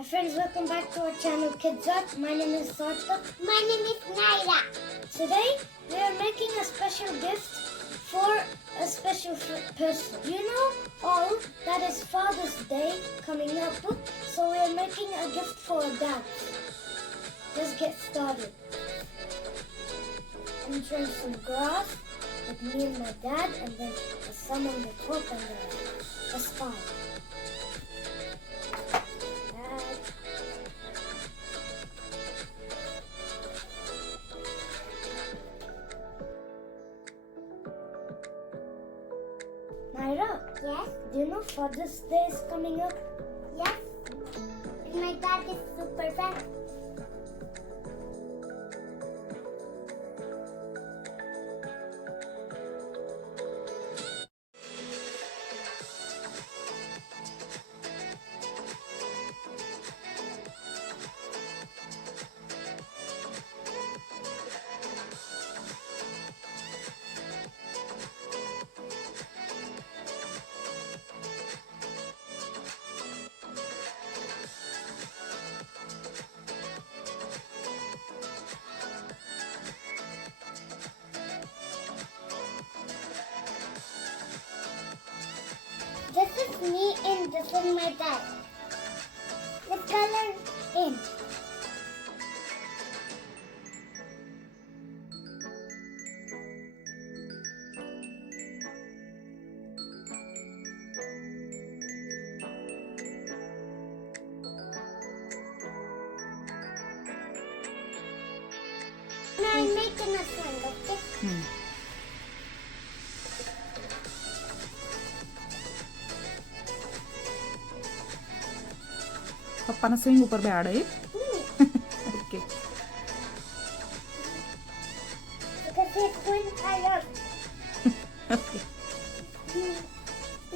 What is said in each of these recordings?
Hi friends, welcome back to our channel Kids Up. My name is Sarta. My name is Naira. Today we are making a special gift for a special person. You know all that is Father's Day coming up, so we are making a gift for a dad. Let's get started. I'm trying some grass with me and my dad, and then the sun on the top and the sky. Naira, Yes? do you know Father's Day is coming up? Yes? And my dad is super fat. This is me and this is my dad. The color in. Now I'm making a song, okay? पप्पा सिंग ऊपर बैठ है okay Because it's going high up.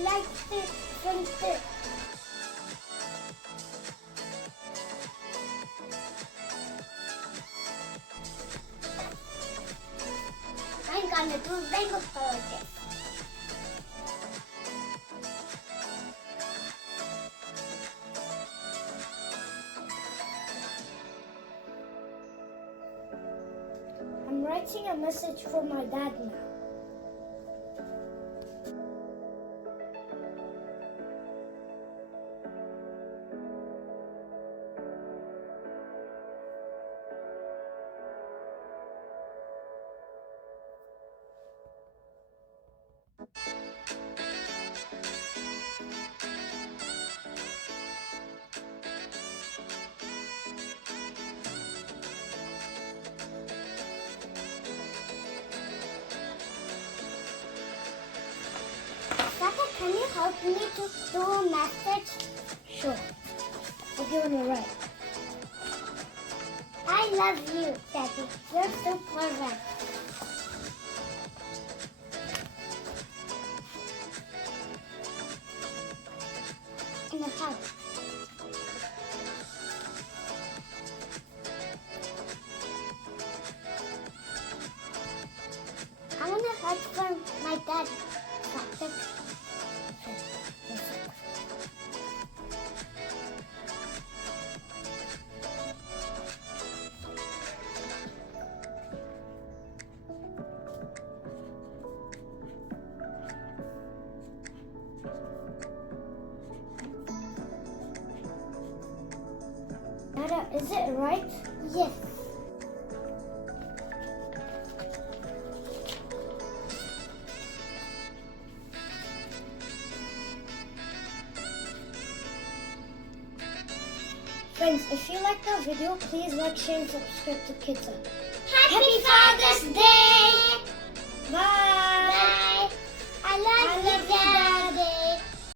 Like this, from this. I'm gonna do rainbow color this. I'm writing a message for my dad now. Tata, can you help me to do a message? Sure. What do you want to write? I love you, Daddy. You're super red. And a hug. I want a hug from my dad. Tata. Naira, is it right? Yes. Friends, if you like the video, please like, share, and subscribe to Kids Up.